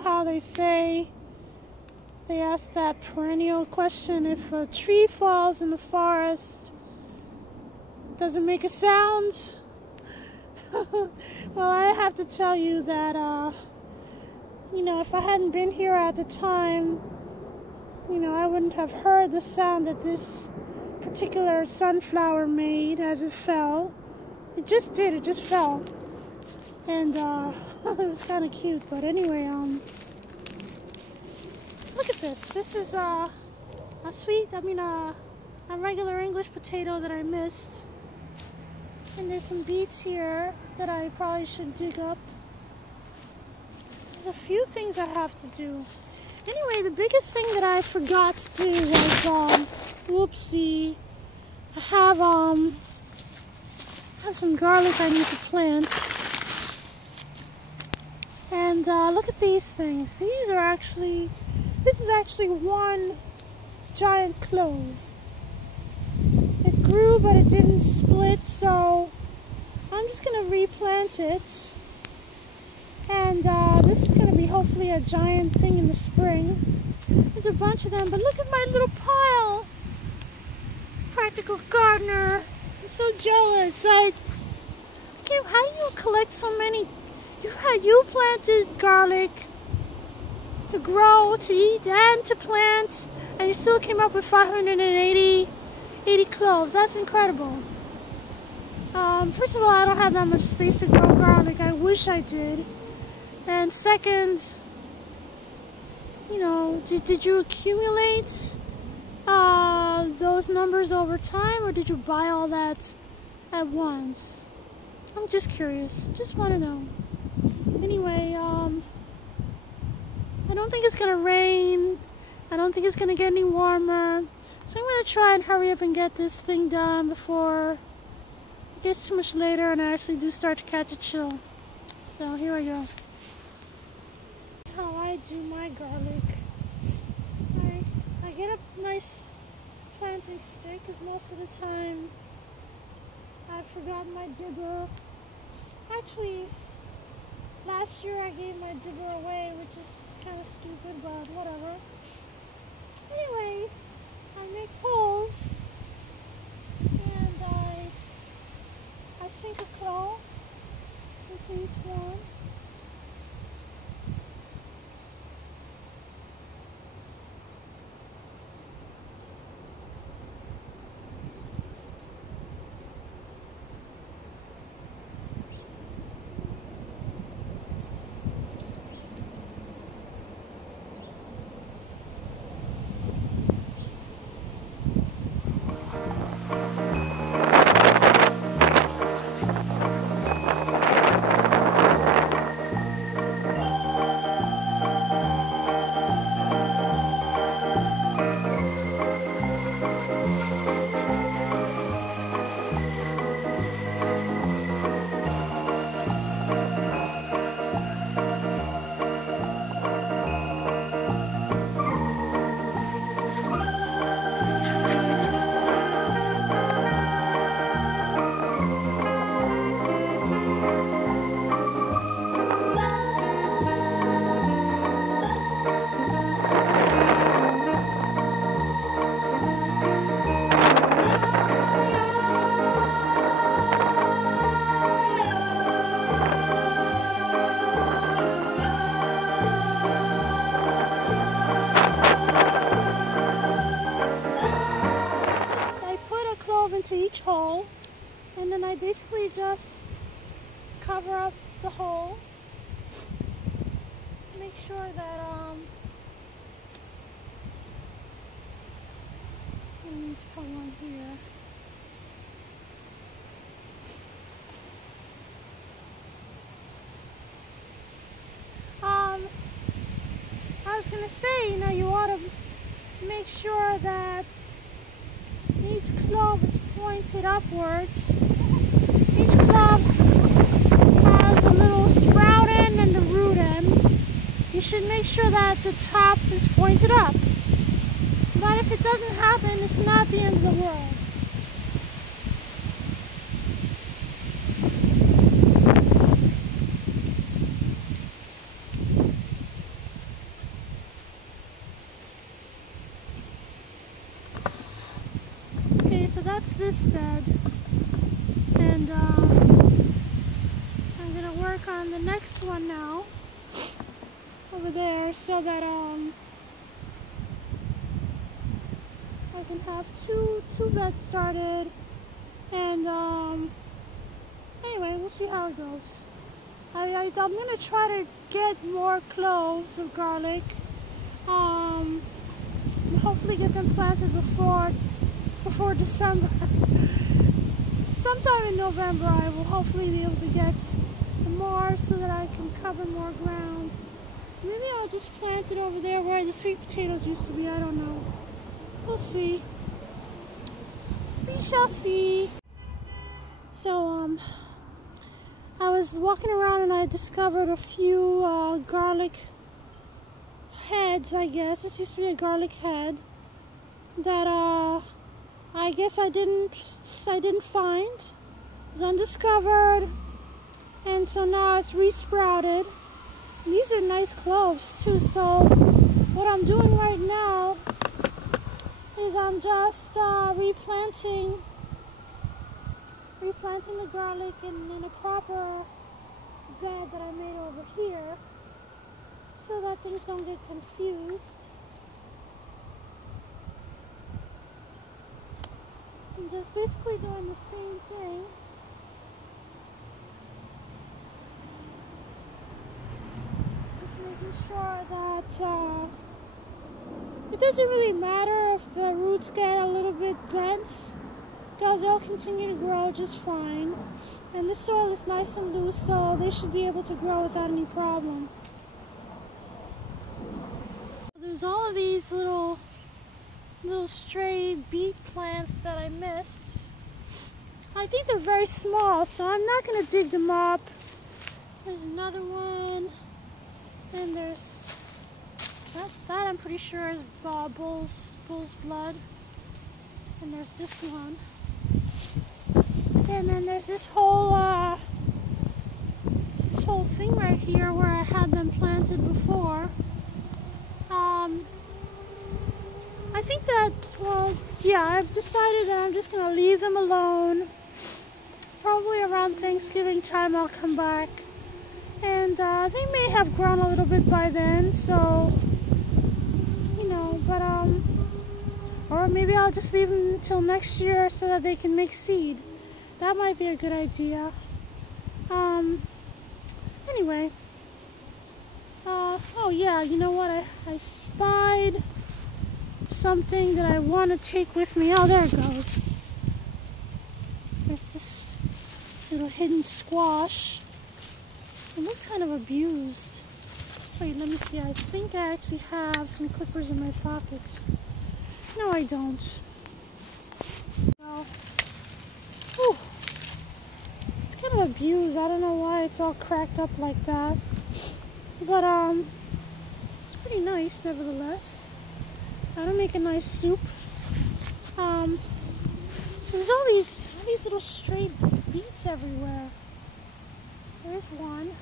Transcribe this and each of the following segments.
know how they say, they ask that perennial question, if a tree falls in the forest, does it make a sound? Well, I have to tell you that, you know, if I hadn't been here at the time, you know, I wouldn't have heard the sound that this particular sunflower made as it fell. It just did, it just fell. And it was kind of cute, but anyway, look at this. This is a regular English potato that I missed. And there's some beets here that I probably should dig up. There's a few things I have to do. Anyway, the biggest thing that I forgot to do was, whoopsie, I have some garlic I need to plant. And look at these things. This is actually one giant clove. It grew, but it didn't split, so I'm just going to replant it. And this is going to be hopefully a giant thing in the spring. There's a bunch of them, but look at my little pile. Practical gardener. I'm so jealous. How do you collect so many? You planted garlic to grow, to eat, and to plant, and you still came up with 580 cloves. That's incredible. First of all, I don't have that much space to grow garlic. I wish I did. And second, you know, did you accumulate those numbers over time, or did you buy all that at once? I'm just curious. Just want to know. Anyway, I don't think it's gonna rain. I don't think it's gonna get any warmer. So I'm gonna try and hurry up and get this thing done before it gets too much later and I actually do start to catch a chill. So here I go. That's how I do my garlic. I get a nice planting stick, because most of the time I've forgotten my dibber. Actually, last year I gave my dibber away, which is kind of stupid, but whatever. Anyway, I make holes, and I sink a claw into each one. Into each hole, and then I basically just cover up the hole, make sure that I need to put one here. I was gonna say, you know, you ought to make sure that each clove is pointed upwards. Each clove has a little sprout end and a root end. You should make sure that the top is pointed up. But if it doesn't happen, it's not the end of the world. so that's this bed, and I'm gonna work on the next one now over there so that I can have two beds started, and anyway, we'll see how it goes. I'm gonna try to get more cloves of garlic, and hopefully get them planted before December. Sometime in November I will hopefully be able to get more so that I can cover more ground. Maybe I'll just plant it over there where the sweet potatoes used to be. I don't know. We'll see. We shall see. So I was walking around and I discovered a few garlic heads, I guess. This used to be a garlic head that I guess I didn't find. It was undiscovered, and so now it's resprouted. And these are nice cloves too. So what I'm doing right now is I'm just replanting the garlic in a proper bed that I made over here, so that things don't get confused. I'm just basically doing the same thing. Just making sure that it doesn't really matter if the roots get a little bit bent, because they'll continue to grow just fine. And the soil is nice and loose, so they should be able to grow without any problem. There's all of these little stray beet plants that I missed. I think they're very small, so I'm not going to dig them up. There's another one, and there's that I'm pretty sure is bull's blood, and there's this one, and then there's this whole thing right here where I had them planted before. I think that, well, yeah, I've decided that I'm just going to leave them alone. Probably around Thanksgiving time I'll come back. And they may have grown a little bit by then, so, you know, but, or maybe I'll just leave them until next year so that they can make seed. That might be a good idea. Anyway. Oh yeah, you know what? I spied something that I want to take with me. Oh, there it goes. There's this little hidden squash. It looks kind of abused. Wait, let me see. I think I actually have some clippers in my pockets. No, I don't. Well, whew. It's kind of abused. I don't know why it's all cracked up like that. But, it's pretty nice, nevertheless. That'll make a nice soup. So there's all these little stray beets everywhere. There's one.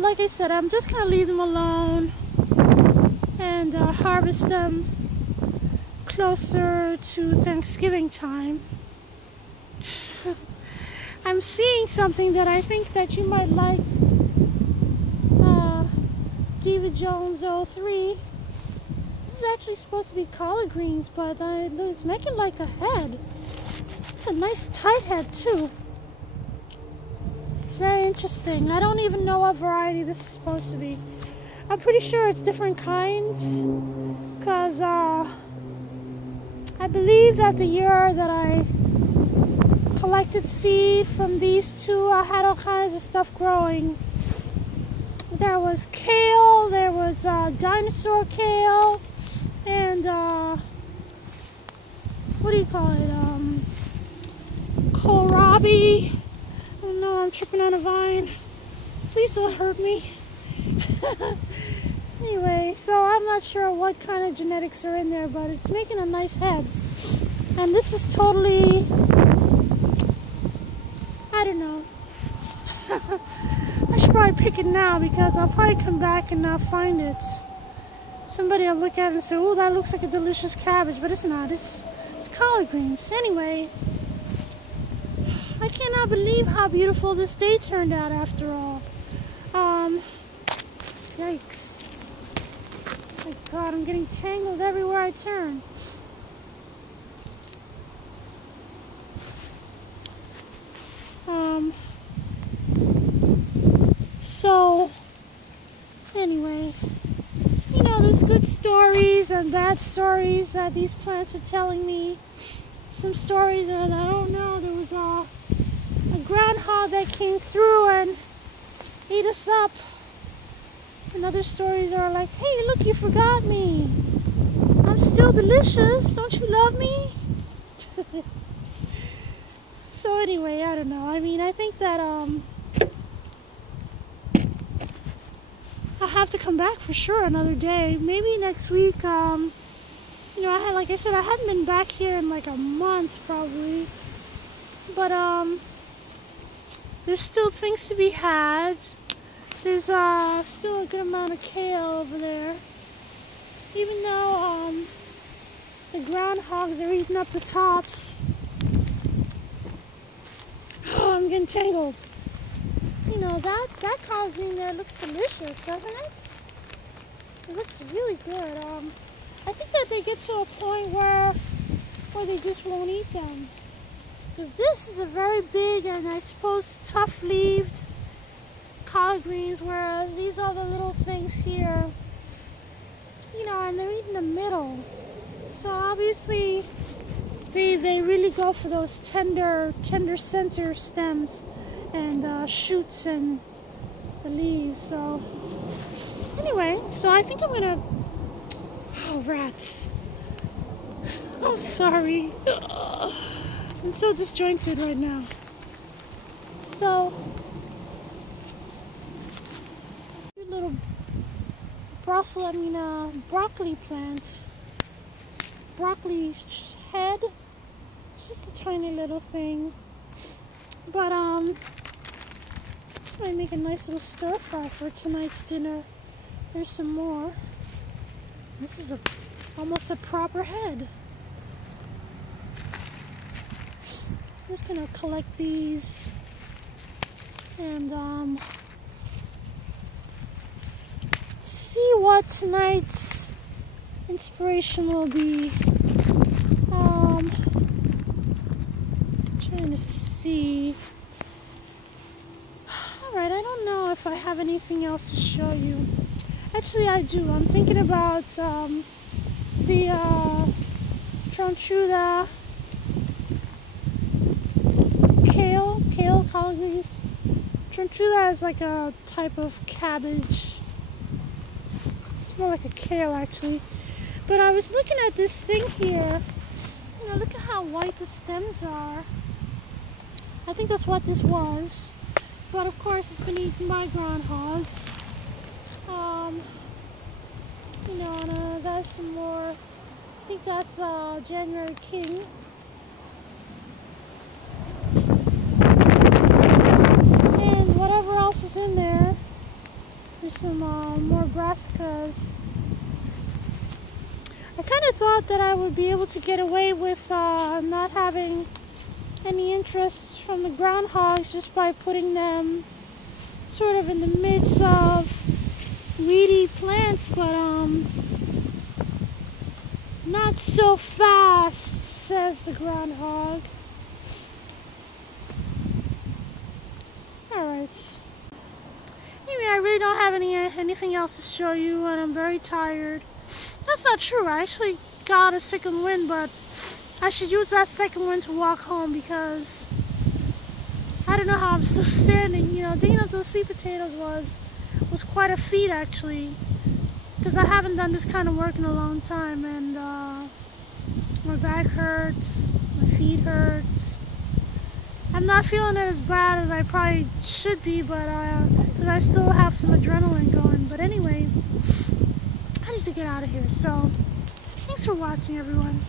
Like I said, I'm just gonna leave them alone and harvest them closer to Thanksgiving time. I'm seeing something that I think that you might like. Diva Jones 03. This is actually supposed to be collard greens, but it's making like a head. It's a nice tight head too. It's very interesting. I don't even know what variety this is supposed to be. I'm pretty sure it's different kinds, because I believe that the year that I collected seed from these two, I had all kinds of stuff growing. There was kale, there was dinosaur kale, and what do you call it? Kohlrabi. Oh no, I'm tripping on a vine. Please don't hurt me. Anyway, so I'm not sure what kind of genetics are in there, but it's making a nice head. And this is totally, I don't know. I should probably pick it now because I'll probably come back and not find it. somebody will look at it and say, oh, that looks like a delicious cabbage, but it's not. It's collard greens. Anyway, I cannot believe how beautiful this day turned out after all. Yikes. My God, I'm getting tangled everywhere I turn. So, anyway, you know, there's good stories and bad stories that these plants are telling me. Some stories that I don't know. There was a groundhog that came through and ate us up. And other stories are like, hey, look, you forgot me. I'm still delicious. Don't you love me? So anyway, I don't know. I mean, I think that I'll have to come back for sure another day. Maybe next week. You know, like I said, I hadn't been back here in like a month probably. But there's still things to be had. There's still a good amount of kale over there. Even though the groundhogs are eating up the tops. Oh, I'm getting tangled. You know, that collard green there looks delicious, doesn't it? It looks really good. I think that they get to a point where they just won't eat them. Because this is a very big and I suppose tough-leaved collard greens, whereas these are the little things here, you know, and they're eating the middle. So obviously they really go for those tender center stems and shoots and the leaves. So anyway, so I think I'm gonna, oh, rats. I'm sorry. I'm so disjointed right now. So little broccoli plants. Broccoli head. It's just a tiny little thing. But this might make a nice little stir fry for tonight's dinner. There's some more. This is almost a proper head. I'm just gonna collect these and see what tonight's inspiration will be. Trying to see. Alright, I don't know if I have anything else to show you. Actually, I do. I'm thinking about the Tronchuda kale, collard greens. Tronchuda is like a type of cabbage. It's more like a kale, actually. But I was looking at this thing here. You know, look at how white the stems are. I think that's what this was. But of course, it's been eaten by groundhogs. You know, and there's some more. I think that's January King. And whatever else was in there. There's some more brassicas. I kind of thought that I would be able to get away with not having any interest from the groundhogs just by putting them sort of in the midst of weedy plants, but not so fast, says the groundhog. Alright. Anyway, I really don't have anything else to show you, and I'm very tired. That's not true. I actually got a second wind, but I should use that second wind to walk home because I don't know how I'm still standing. You know, digging up those sweet potatoes was quite a feat, actually, because I haven't done this kind of work in a long time, and my back hurts, my feet hurts. I'm not feeling it as bad as I probably should be, but because I still have some adrenaline going. But anyway, I need to get out of here. So, thanks for watching, everyone.